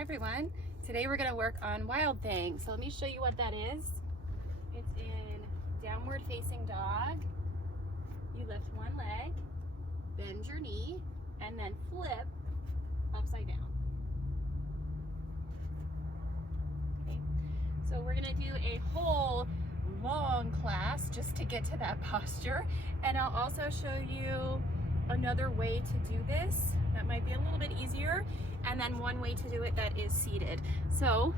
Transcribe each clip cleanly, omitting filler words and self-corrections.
Hi everyone, today we're going to work on Wild Thing. So let me show you what that is. It's in downward facing dog. You lift one leg, bend your knee, and then flip upside down. Okay, so we're going to do a whole long class just to get to that posture, and I'll also show you another way to do this that might be a little bit easier, and then one way to do it that is seated. So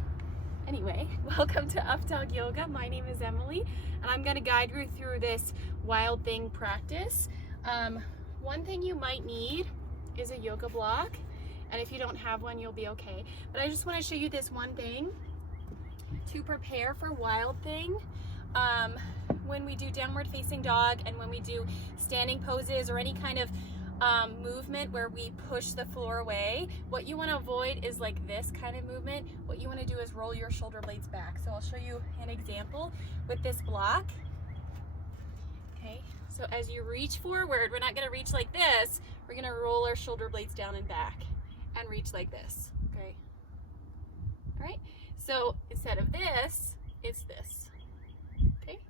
anyway, welcome to Updawg Yoga. My name is Emily, and I'm going to guide you through this Wild Thing practice. One thing you might need is a yoga block, and if you don't have one, you'll be okay. But I just want to show you this one thing to prepare for Wild Thing. When we do downward facing dog and when we do standing poses or any kind of movement where we push the floor away, what you want to avoid is like this kind of movement. What you want to do is roll your shoulder blades back. So I'll show you an example with this block. Okay, so as you reach forward, we're not going to reach like this. We're going to roll our shoulder blades down and back and reach like this. Okay, all right, so instead of this, it's this. Okay,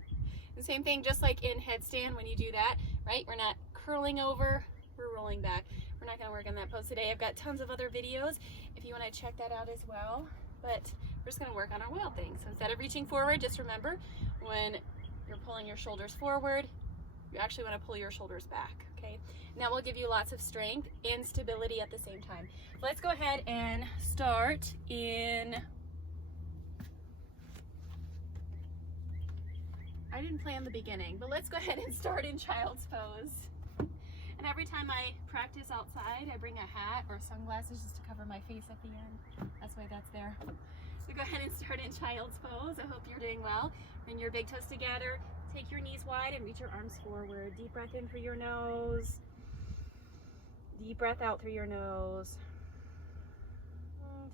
the same thing just like in headstand when you do that, right? We're not curling over, we're rolling back. We're not going to work on that pose today. I've got tons of other videos if you want to check that out as well, but we're just going to work on our Wild Thing. So instead of reaching forward, just remember when you're pulling your shoulders forward, you actually want to pull your shoulders back. Okay, and that will give you lots of strength and stability at the same time. Let's go ahead and start in, I didn't plan the beginning, but let's go ahead and start in Child's Pose. And every time I practice outside, I bring a hat or sunglasses just to cover my face at the end. That's why that's there. So go ahead and start in Child's Pose. I hope you're doing well. Bring your big toes together. Take your knees wide and reach your arms forward. Deep breath in through your nose. Deep breath out through your nose.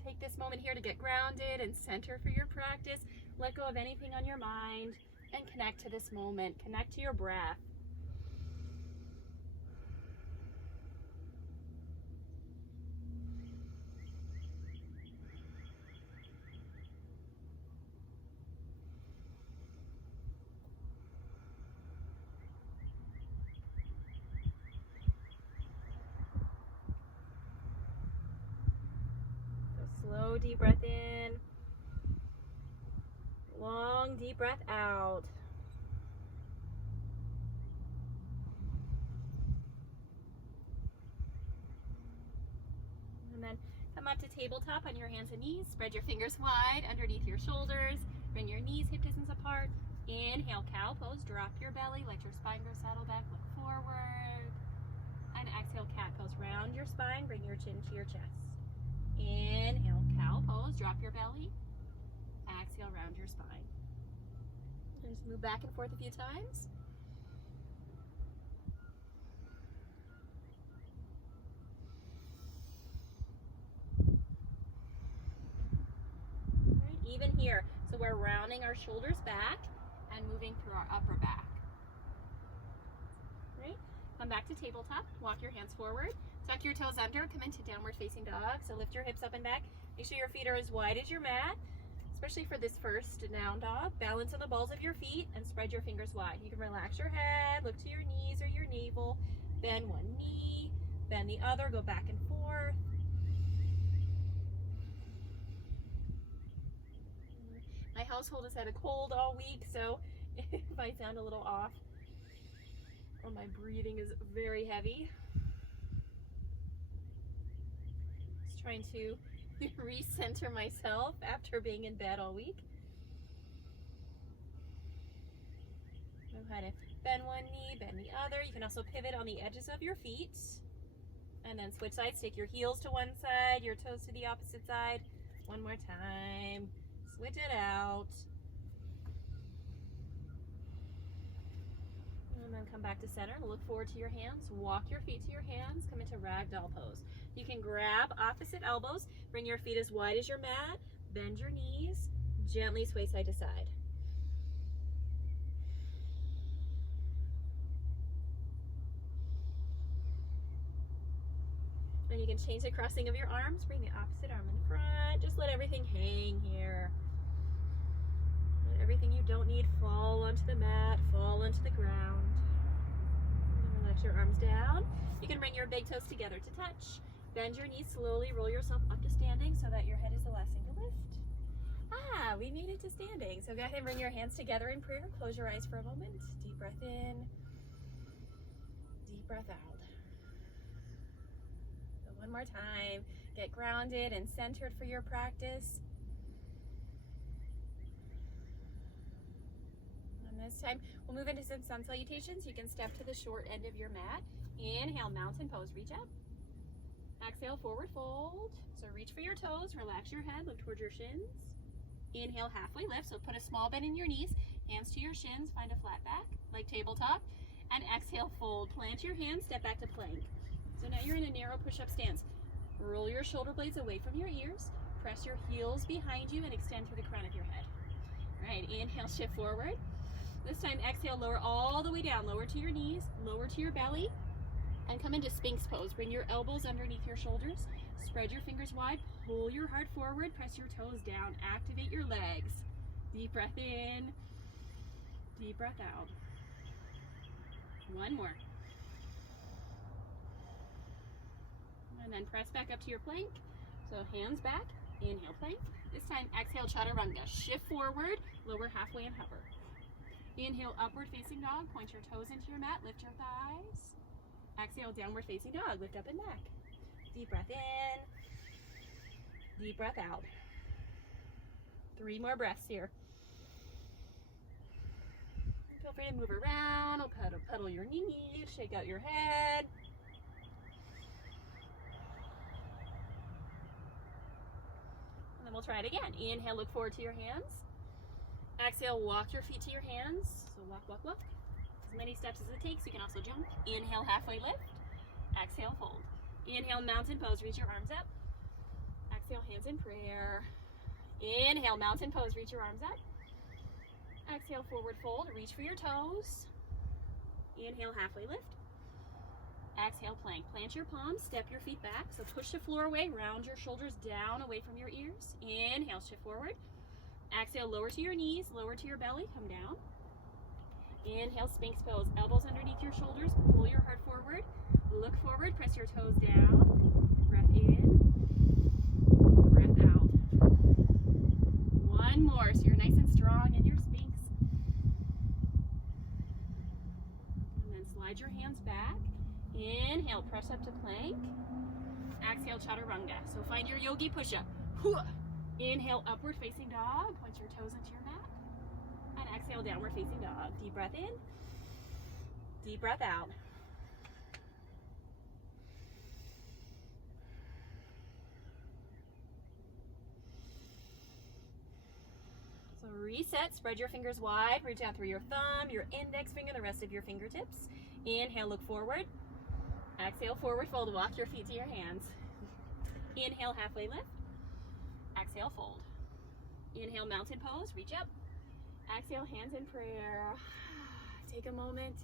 Take this moment here to get grounded and center for your practice. Let go of anything on your mind and connect to this moment. Connect to your breath. Slow deep breath in, long deep breath out. And then come up to tabletop on your hands and knees. Spread your fingers wide underneath your shoulders. Bring your knees hip distance apart. Inhale, cow pose. Drop your belly. Let your spine go saddle back. Look forward. And exhale, cat pose. Round your spine. Bring your chin to your chest. Inhale, cow pose, drop your belly. Exhale, round your spine. And just move back and forth a few times. All right, even here. So we're rounding our shoulders back and moving through our upper back. All right, come back to tabletop. Walk your hands forward. Tuck your toes under, come into downward facing dog. So lift your hips up and back. Make sure your feet are as wide as your mat, especially for this first down dog. Balance on the balls of your feet and spread your fingers wide. You can relax your head, look to your knees or your navel. Bend one knee, bend the other, go back and forth. My household has had a cold all week, so if I sound a little off or my breathing is very heavy. Trying to recenter myself after being in bed all week. Know how to bend one knee, bend the other. You can also pivot on the edges of your feet and then switch sides. Take your heels to one side, your toes to the opposite side. One more time. Switch it out. And then come back to center. Look forward to your hands. Walk your feet to your hands. Come into Ragdoll Pose. You can grab opposite elbows. Bring your feet as wide as your mat. Bend your knees. Gently sway side to side. And you can change the crossing of your arms. Bring the opposite arm in front. Just let everything hang here. Let everything you don't need fall onto the mat, fall onto the ground. And relax your arms down. You can bring your big toes together to touch. Bend your knees slowly, roll yourself up to standing so that your head is the last thing to lift. Ah, we made it to standing. So go ahead and bring your hands together in prayer. Close your eyes for a moment. Deep breath in, deep breath out. So one more time. Get grounded and centered for your practice. And this time, we'll move into some sun salutations. You can step to the short end of your mat. Inhale, mountain pose, reach up. Exhale, forward fold. So reach for your toes, relax your head, look towards your shins. Inhale, halfway lift, so put a small bend in your knees, hands to your shins, find a flat back, like tabletop. And exhale, fold, plant your hands, step back to plank. So now you're in a narrow push-up stance. Roll your shoulder blades away from your ears, press your heels behind you and extend to the crown of your head. All right, inhale, shift forward. This time, exhale, lower all the way down, lower to your knees, lower to your belly, and come into Sphinx Pose. Bring your elbows underneath your shoulders. Spread your fingers wide. Pull your heart forward. Press your toes down. Activate your legs. Deep breath in. Deep breath out. One more. And then press back up to your plank. So hands back. Inhale, plank. This time, exhale, chaturanga. Shift forward. Lower halfway and hover. Inhale, upward facing dog. Point your toes into your mat. Lift your thighs. Exhale, downward facing dog. Lift up and back. Deep breath in. Deep breath out. 3 more breaths here. Feel free to move around. Pedal your knees. Shake out your head. And then we'll try it again. Inhale, look forward to your hands. Exhale, walk your feet to your hands. So walk, walk, walk. As many steps as it takes. You can also jump. Inhale, halfway lift. Exhale, fold. Inhale, mountain pose. Reach your arms up. Exhale, hands in prayer. Inhale, mountain pose. Reach your arms up. Exhale, forward fold. Reach for your toes. Inhale, halfway lift. Exhale, plank. Plant your palms. Step your feet back. So push the floor away. Round your shoulders down away from your ears. Inhale, shift forward. Exhale, lower to your knees. Lower to your belly. Come down. Inhale, Sphinx Pose. Elbows underneath your shoulders. Pull your heart forward. Look forward. Press your toes down. Breath in. Breath out. One more. So you're nice and strong in your Sphinx. And then slide your hands back. Inhale, press up to plank. Exhale, chaturanga. So find your yogi push-up. Inhale, upward facing dog. Point your toes into your mat. And exhale, downward facing dog. Deep breath in. Deep breath out. So reset. Spread your fingers wide. Reach out through your thumb, your index finger, the rest of your fingertips. Inhale, look forward. Exhale, forward fold. Walk your feet to your hands. Inhale, halfway lift. Exhale, fold. Inhale, mountain pose. Reach up. Exhale, hands in prayer. Take a moment.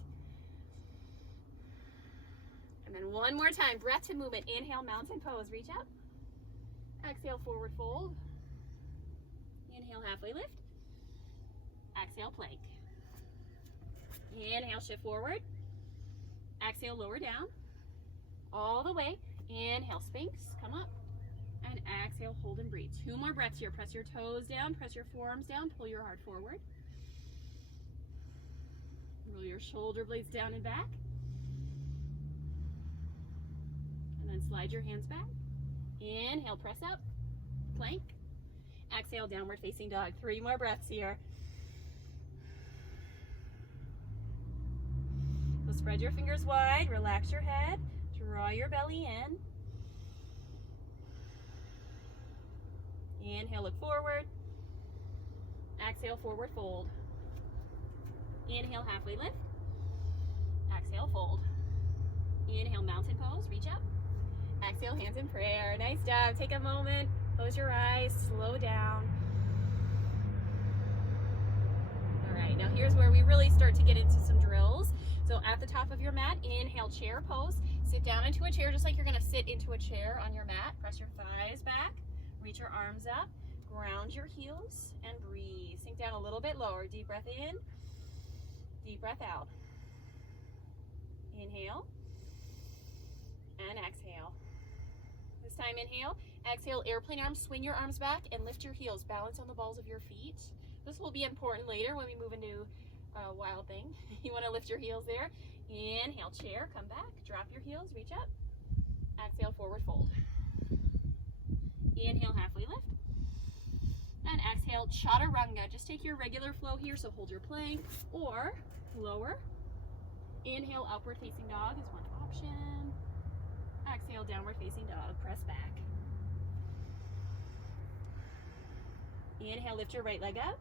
And then one more time. Breath to movement. Inhale, mountain pose. Reach up. Exhale, forward fold. Inhale, halfway lift. Exhale, plank. Inhale, shift forward. Exhale, lower down. All the way. Inhale, Sphinx. Come up. And exhale, hold and breathe. 2 more breaths here. Press your toes down. Press your forearms down. Pull your heart forward. Roll your shoulder blades down and back. And then slide your hands back. Inhale, press up. Plank. Exhale, downward facing dog. 3 more breaths here. So spread your fingers wide. Relax your head. Draw your belly in. Inhale, look forward. Exhale, forward fold. Inhale, halfway lift. Exhale, fold. Inhale, mountain pose. Reach up. Exhale, hands in prayer. Nice job. Take a moment. Close your eyes. Slow down. All right, now here's where we really start to get into some drills. So at the top of your mat, inhale, chair pose. Sit down into a chair just like you're gonna sit into a chair on your mat. Press your thighs back, reach your arms up, ground your heels, and breathe. Sink down a little bit lower. Deep breath in, deep breath out. Inhale, and exhale. This time inhale, exhale, airplane arms, swing your arms back and lift your heels. Balance on the balls of your feet. This will be important later when we move into wild thing. You want to lift your heels there. Inhale, chair, come back, drop your heels, reach up. Exhale, forward fold. Inhale, halfway lift. And exhale, chaturanga. Just take your regular flow here, so hold your plank or lower. Inhale, upward facing dog is one option. Exhale, downward facing dog, press back. Inhale, lift your right leg up.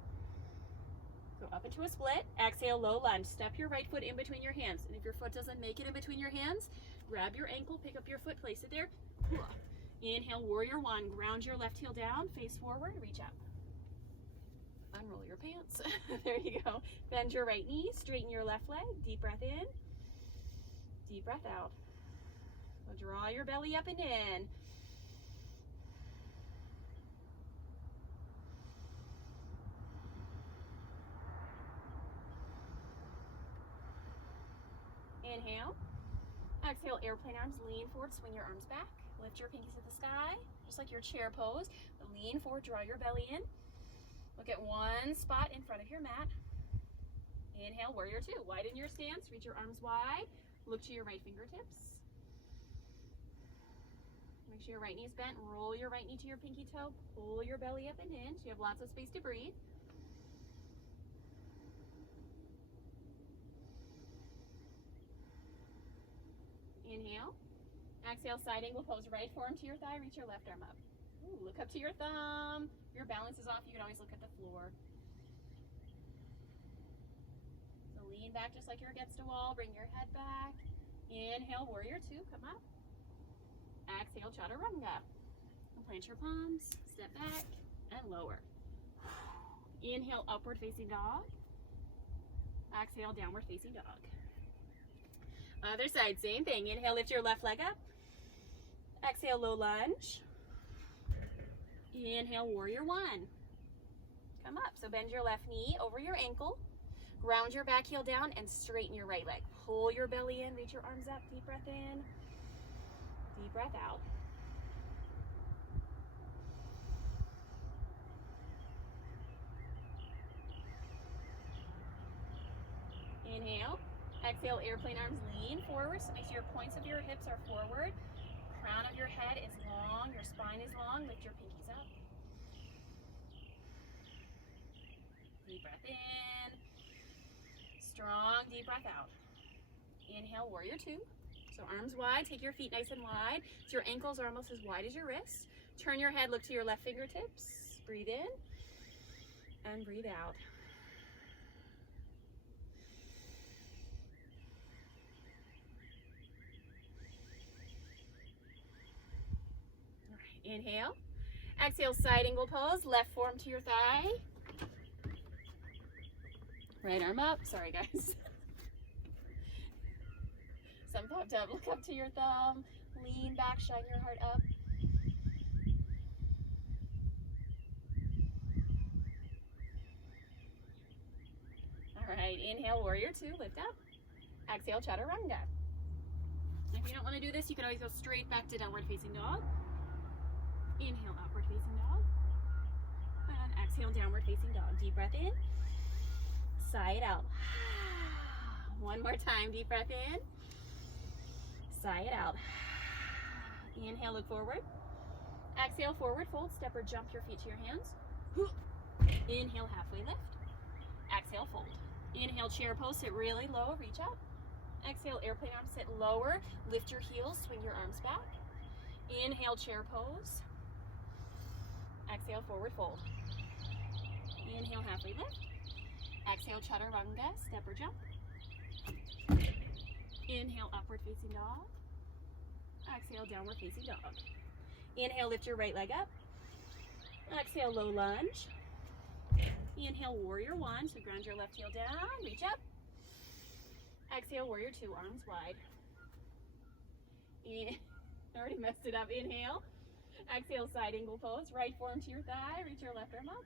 Go up into a split. Exhale, low lunge. Step your right foot in between your hands. And if your foot doesn't make it in between your hands, grab your ankle, pick up your foot, place it there. Inhale, warrior one. Ground your left heel down, face forward, reach up. Unroll your pants. There you go. Bend your right knee, straighten your left leg. Deep breath in, deep breath out. So draw your belly up and in. Inhale. Exhale, airplane arms, lean forward, swing your arms back. Lift your pinkies to the sky, just like your chair pose. But lean forward, draw your belly in. Look at one spot in front of your mat. Inhale, warrior two. Widen your stance, reach your arms wide. Look to your right fingertips. Make sure your right knee's bent. Roll your right knee to your pinky toe. Pull your belly up and in so you have lots of space to breathe. Inhale. Exhale, side angle pose. Right forearm to your thigh. Reach your left arm up. Ooh, look up to your thumb. If your balance is off, you can always look at the floor. So lean back just like you're against a wall. Bring your head back. Inhale, warrior two. Come up. Exhale, chaturanga. Plant your palms. Step back and lower. Inhale, upward facing dog. Exhale, downward facing dog. Other side, same thing. Inhale, lift your left leg up. Exhale, low lunge. Inhale, warrior one. Come up. So bend your left knee over your ankle. Ground your back heel down and straighten your right leg. Pull your belly in, reach your arms up. Deep breath in. Deep breath out. Inhale. Exhale, airplane arms, lean forward. So make sure your points of your hips are forward. Crown of your head is long. Your spine is long. Lift your pinkies up. Deep breath in. Strong, deep breath out. Inhale, warrior two. So arms wide. Take your feet nice and wide. So your ankles are almost as wide as your wrists. Turn your head, look to your left fingertips. Breathe in and breathe out. Inhale. Exhale, side angle pose. Left forearm to your thigh. Right arm up. Sorry, guys. Some popped up. Look up to your thumb. Lean back. Shine your heart up. All right. Inhale, warrior two. Lift up. Exhale, chaturanga. If you don't want to do this, you can always go straight back to downward facing dog. Inhale, upward facing dog. And exhale, downward facing dog. Deep breath in. Sigh it out. One more time. Deep breath in. Sigh it out. Inhale, look forward. Exhale, forward fold. Step or jump your feet to your hands. Inhale, halfway lift. Exhale, fold. Inhale, chair pose. Sit really low. Reach up. Exhale, airplane arms. Sit lower. Lift your heels. Swing your arms back. Inhale, chair pose. Exhale, forward fold. Inhale, halfway lift. Exhale, chaturanga, step or jump. Inhale, upward facing dog. Exhale, downward facing dog. Inhale, lift your right leg up. Exhale, low lunge. Inhale, warrior one. So ground your left heel down, reach up. Exhale, warrior two, arms wide. I already messed it up. Inhale. Exhale, side angle pose. Right forearm to your thigh. Reach your left arm up.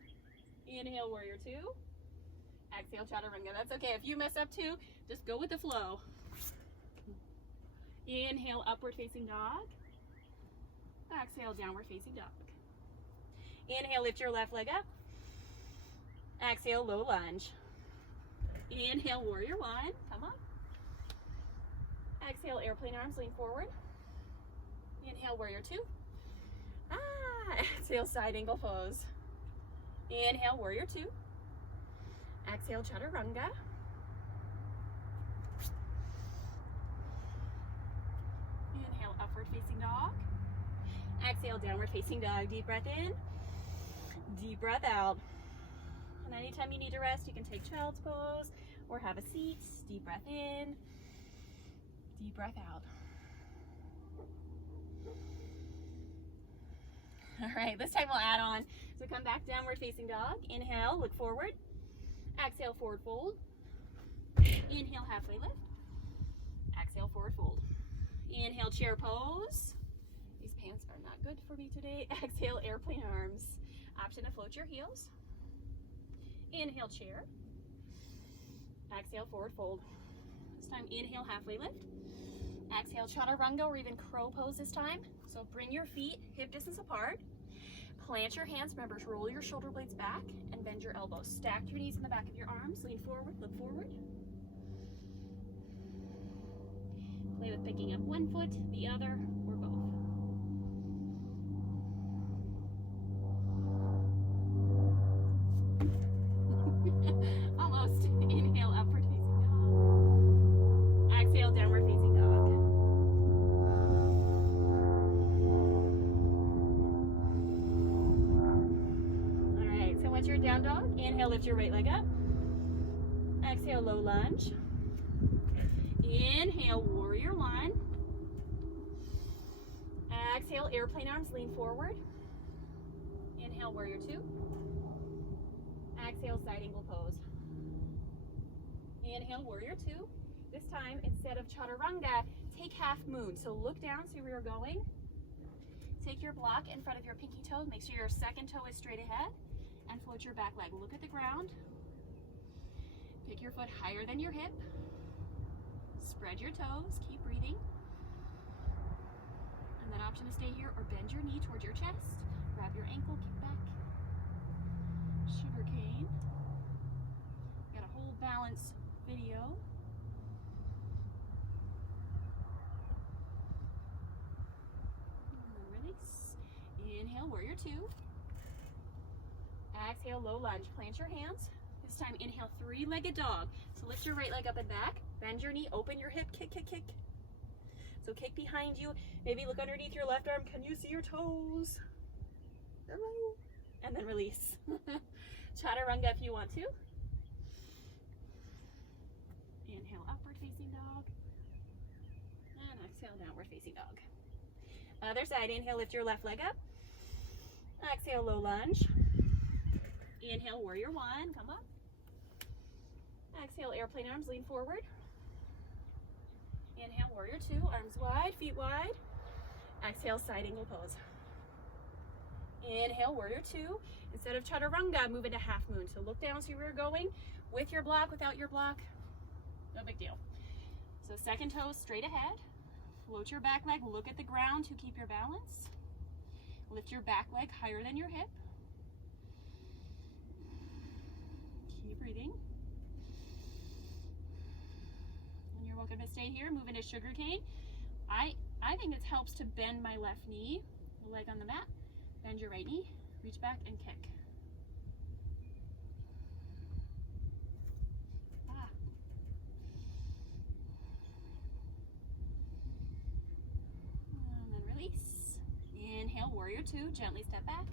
Inhale, warrior two. Exhale, chaturanga. That's okay. If you mess up too, just go with the flow. Inhale, upward facing dog. Exhale, downward facing dog. Inhale, lift your left leg up. Exhale, low lunge. Inhale, warrior one. Come on. Exhale, airplane arms, lean forward. Inhale, warrior two. Exhale, side angle pose. Inhale, warrior two. Exhale, chaturanga. Inhale, upward facing dog. Exhale, downward facing dog. Deep breath in, deep breath out. And anytime you need to rest, you can take child's pose or have a seat. Deep breath in, deep breath out. All right, this time we'll add on. So come back, downward facing dog. Inhale, look forward. Exhale, forward fold. Inhale, halfway lift. Exhale, forward fold. Inhale, chair pose. These pants are not good for me today. Exhale, airplane arms. Option to float your heels. Inhale, chair. Exhale, forward fold. This time, inhale, halfway lift. Exhale, chaturanga or even crow pose this time. So bring your feet hip distance apart. Plant your hands. Remember, roll your shoulder blades back and bend your elbows. Stack your knees in the back of your arms. Lean forward, look forward. Play with picking up one foot, the other, or both. Almost. Inhale, upward facing dog. Exhale, downward facing dog. All right, so once you're down dog, inhale, lift your right leg up. Exhale, low lunge. Inhale, warrior one. Exhale, airplane arms, lean forward. Inhale, warrior two. Exhale, side angle pose. Inhale, warrior two. This time, instead of chaturanga, take half moon. So look down, see where you're going. Take your block in front of your pinky toe. Make sure your second toe is straight ahead. And float your back leg. Look at the ground. Pick your foot higher than your hip. Spread your toes. Keep breathing. And then option to stay here or bend your knee towards your chest. Grab your ankle, kick back. Sugar cane. Got a whole balance video. And release. Inhale, warrior two. Exhale, low lunge. Plant your hands. This time, inhale, three-legged dog. So lift your right leg up and back. Bend your knee, open your hip, kick, kick, kick. So kick behind you. Maybe look underneath your left arm. Can you see your toes? And then release. Chaturanga if you want to. Inhale, upward facing dog. And exhale, downward facing dog. Other side, inhale, lift your left leg up. Exhale, low lunge. Inhale, warrior one, come up. Exhale, airplane arms, lean forward. Inhale, warrior two, arms wide, feet wide. Exhale, side angle pose. Inhale, warrior two. Instead of chaturanga, move into half moon. So look down, see where you're going. With your block, without your block, no big deal. So second toe straight ahead. Float your back leg, look at the ground to keep your balance. Lift your back leg higher than your hip. Keep breathing. And you're welcome to stay here. Move into sugar cane. I think it helps to bend my left knee, the leg on the mat. Bend your right knee, reach back and kick. And then release. Inhale, warrior two, gently step back.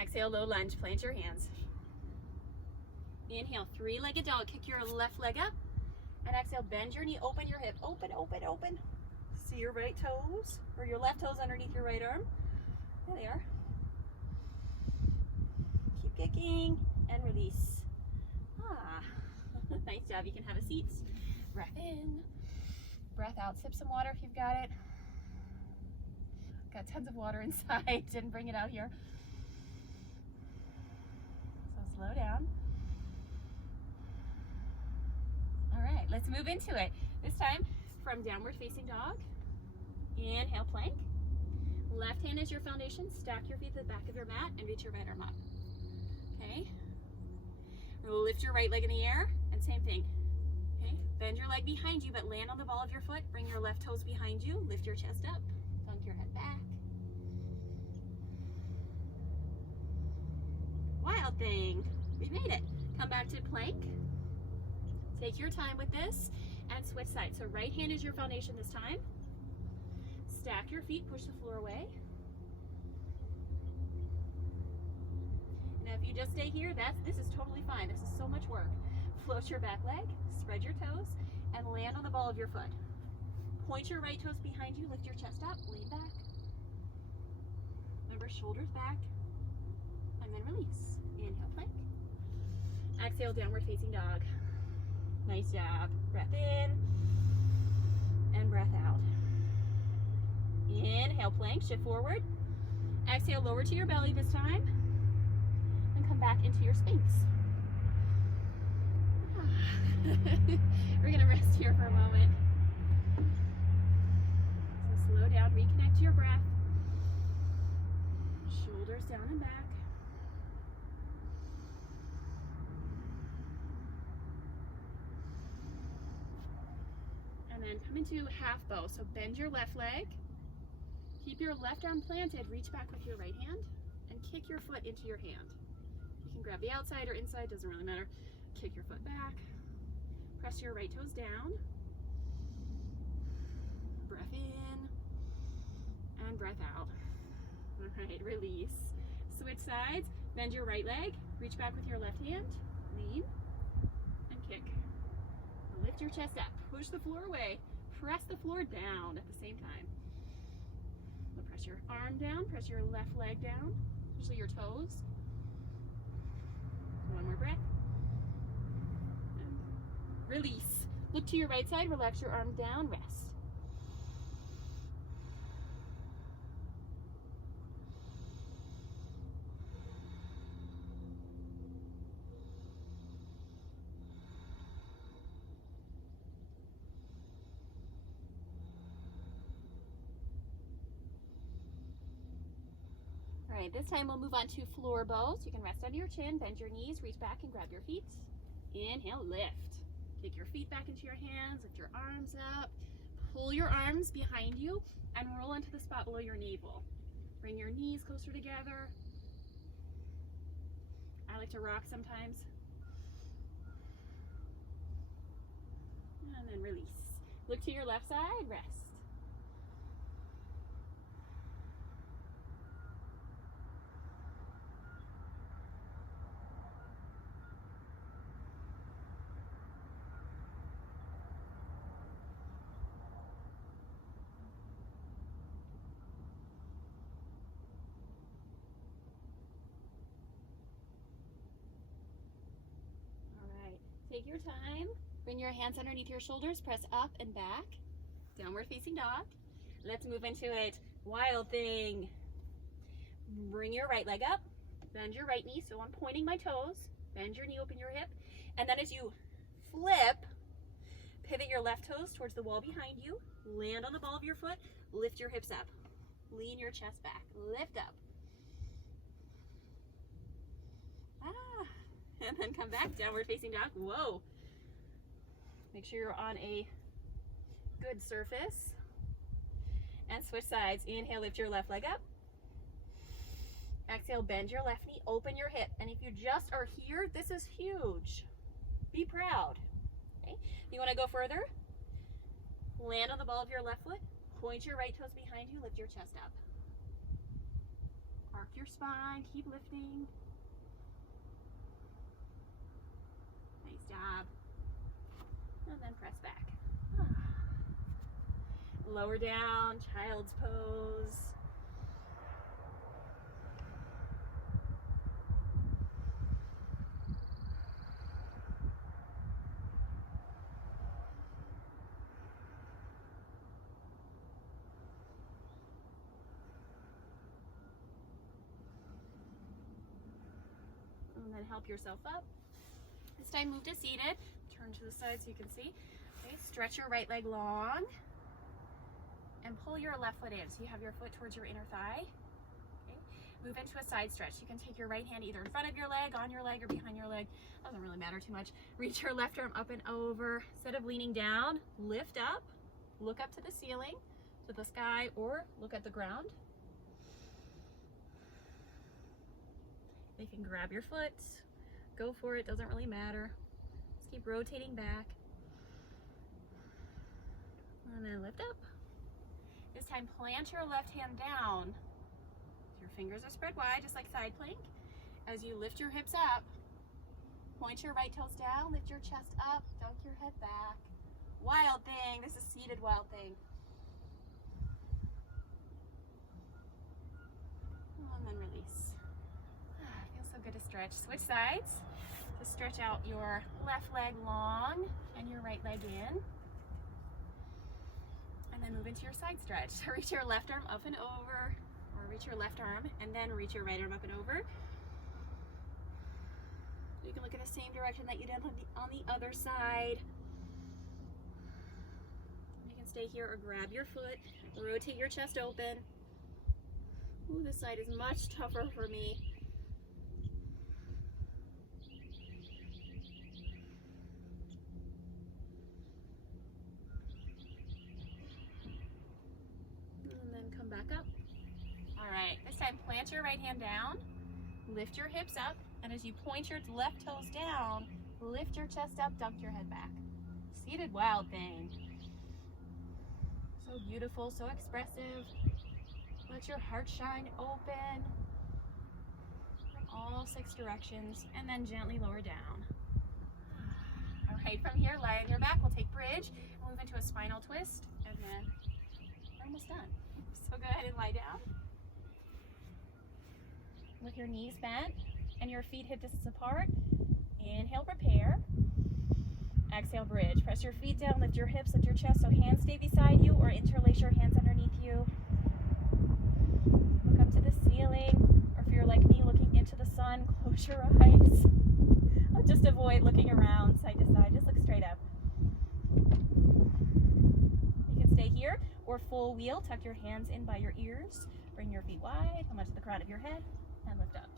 Exhale, low lunge, plant your hands. Inhale, three-legged dog, kick your left leg up. And exhale, bend your knee, open your hip, open, open, open. See your right toes, or your left toes underneath your right arm. There they are. Keep kicking, and release. Nice job, you can have a seat. Breath in, Breath out, sip some water if you've got it. Got tons of water inside, didn't bring it out here. So slow down. All right, let's move into it. This time from downward facing dog. Inhale, plank. Left hand is your foundation. Stack your feet to the back of your mat and reach your right arm up. Okay. Lift your right leg in the air and same thing. Okay. Bend your leg behind you, but land on the ball of your foot. Bring your left toes behind you. Lift your chest up. Dunk your head back. Wild thing. We made it. Come back to plank. Take your time with this and switch sides. So right hand is your foundation this time. Stack your feet, push the floor away. Now if you just stay here, this is totally fine. This is so much work. Float your back leg, spread your toes, and land on the ball of your foot. Point your right toes behind you, lift your chest up, lean back. Remember, shoulders back, and then release. Inhale, plank. Exhale, downward facing dog. Nice job. Breath in, and breath out. Inhale, plank, shift forward. Exhale, lower to your belly this time. And come back into your Sphinx. We're gonna rest here for a moment. So slow down, reconnect to your breath. Shoulders down and back. And then come into half bow. So bend your left leg. Keep your left arm planted, reach back with your right hand, and kick your foot into your hand. You can grab the outside or inside, doesn't really matter. Kick your foot back. Press your right toes down. Breath in, and breath out. All right, release. Switch sides, bend your right leg, reach back with your left hand, lean, and kick. Lift your chest up, push the floor away, press the floor down at the same time. Press your arm down, press your left leg down, especially your toes. One more breath. And release. Look to your right side, relax your arm down, rest. All right, this time we'll move on to floor bows. You can rest under your chin, bend your knees, reach back and grab your feet. Inhale, lift. Kick your feet back into your hands, lift your arms up. Pull your arms behind you and roll into the spot below your navel. Bring your knees closer together. I like to rock sometimes. And then release. Look to your left side, rest. Take your time, bring your hands underneath your shoulders, press up and back, downward facing dog. Let's move into it. Wild thing. Bring your right leg up, bend your right knee, so I'm pointing my toes, bend your knee, open your hip, and then as you flip, pivot your left toes towards the wall behind you, land on the ball of your foot, lift your hips up, lean your chest back, lift up. And then come back, downward facing dog. Whoa. Make sure you're on a good surface. And switch sides. Inhale, lift your left leg up. Exhale, bend your left knee, open your hip. And if you just are here, this is huge. Be proud. Okay. If you want to go further, land on the ball of your left foot, point your right toes behind you, lift your chest up. Arc your spine, keep lifting. Job. And then press back. Lower down, child's pose. then help yourself up. This time move to seated. Turn to the side so you can see. Okay, stretch your right leg long and pull your left foot in so you have your foot towards your inner thigh. Okay, move into a side stretch. You can take your right hand either in front of your leg, on your leg, or behind your leg. Doesn't really matter too much. Reach your left arm up and over. Instead of leaning down, lift up, look up to the ceiling, to the sky, or look at the ground. You can grab your foot, go for it, doesn't really matter. Just keep rotating back. And then lift up. This time plant your left hand down. Your fingers are spread wide, just like side plank. As you lift your hips up, point your right toes down, lift your chest up, dunk your head back. Wild thing, this is seated wild thing. And then release. Feels so good to stretch. Switch sides. Just stretch out your left leg long and your right leg in. And then move into your side stretch. So reach your left arm up and over, or reach your left arm and then reach your right arm up and over. You can look in the same direction that you did on the other side. You can stay here or grab your foot, rotate your chest open. Ooh, this side is much tougher for me. And then come back up. All right, this time plant your right hand down, lift your hips up, and as you point your left toes down, lift your chest up, dunk your head back. Seated wild thing. So beautiful, so expressive. Let your heart shine open from all 6 directions, and then gently lower down. All right, from here, lie on your back. We'll take bridge, move into a spinal twist, and then we're almost done. So go ahead and lie down with your knees bent and your feet hip distance apart. Inhale, prepare. Exhale, bridge. Press your feet down, lift your hips, lift your chest so hands stay beside you or interlace your hands underneath you. Look up to the ceiling, or if you're like me looking into the sun, close your eyes. Just avoid looking around side to side, just look straight up. You can stay here or full wheel, tuck your hands in by your ears, bring your feet wide, come up to the crown of your head, and lift up.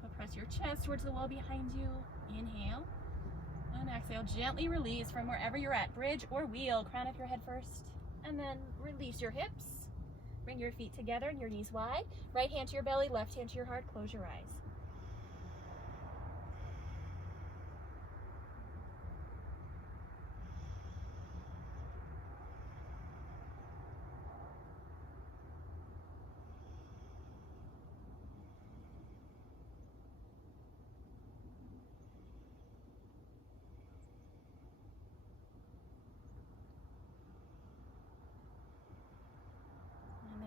So press your chest towards the wall behind you. Inhale. And exhale. Gently release from wherever you're at. Bridge or wheel. Crown of your head first. And then release your hips. Bring your feet together and your knees wide. Right hand to your belly, left hand to your heart. Close your eyes.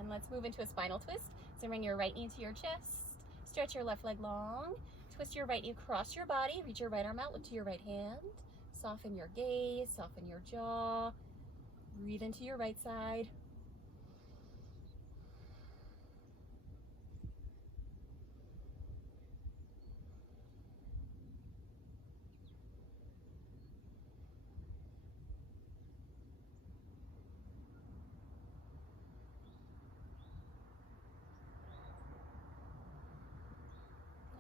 Let's move into a spinal twist. So bring your right knee to your chest, stretch your left leg long, twist your right knee across your body, reach your right arm out, look to your right hand, soften your gaze, soften your jaw, breathe into your right side.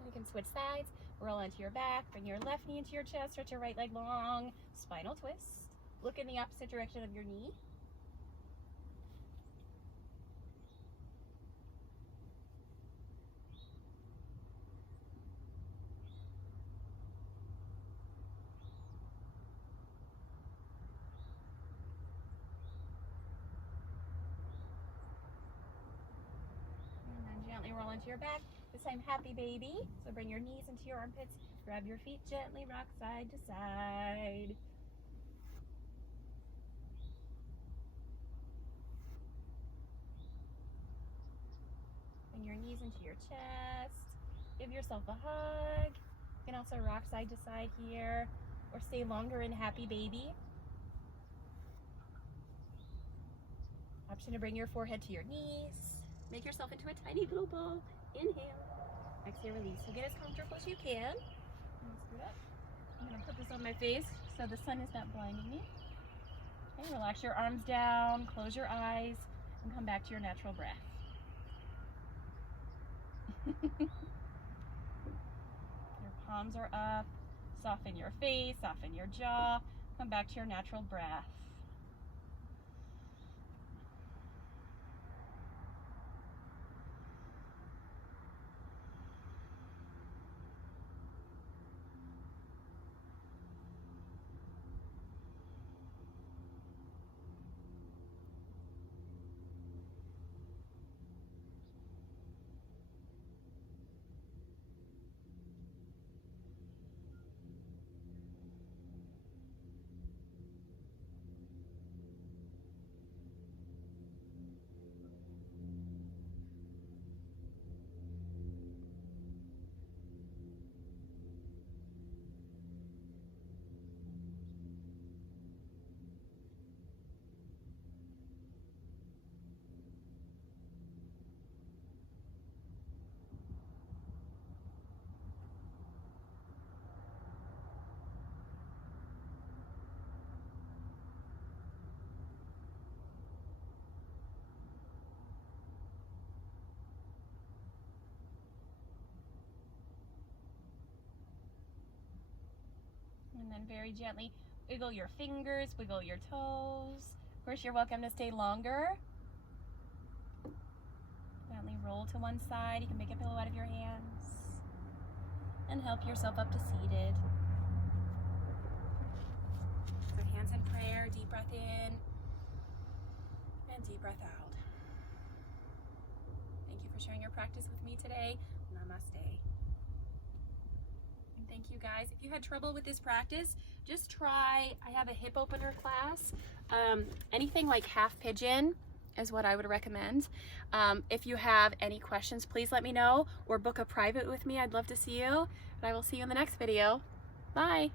You can switch sides, roll onto your back, bring your left knee into your chest, stretch your right leg long, spinal twist. Look in the opposite direction of your knee. And then gently roll into your back. This time, happy baby. So bring your knees into your armpits, grab your feet gently, rock side to side. Bring your knees into your chest. Give yourself a hug. You can also rock side to side here, or stay longer in happy baby. Option to bring your forehead to your knees. Make yourself into a tiny little ball. Inhale. Exhale, release. So get as comfortable as you can. I'm going to put this on my face so the sun is not blinding me. Okay, relax your arms down, close your eyes, and come back to your natural breath. Your palms are up. Soften your face, soften your jaw. Come back to your natural breath. And then very gently wiggle your fingers, wiggle your toes. Of course, you're welcome to stay longer. Gently roll to one side. You can make a pillow out of your hands. And help yourself up to seated. So hands in prayer, deep breath in, and deep breath out. Thank you for sharing your practice with me today. Namaste. Thank you guys. If you had trouble with this practice, just try, I have a hip opener class. Anything like half pigeon is what I would recommend. If you have any questions, please let me know or book a private with me. I'd love to see you. And I will see you in the next video. Bye.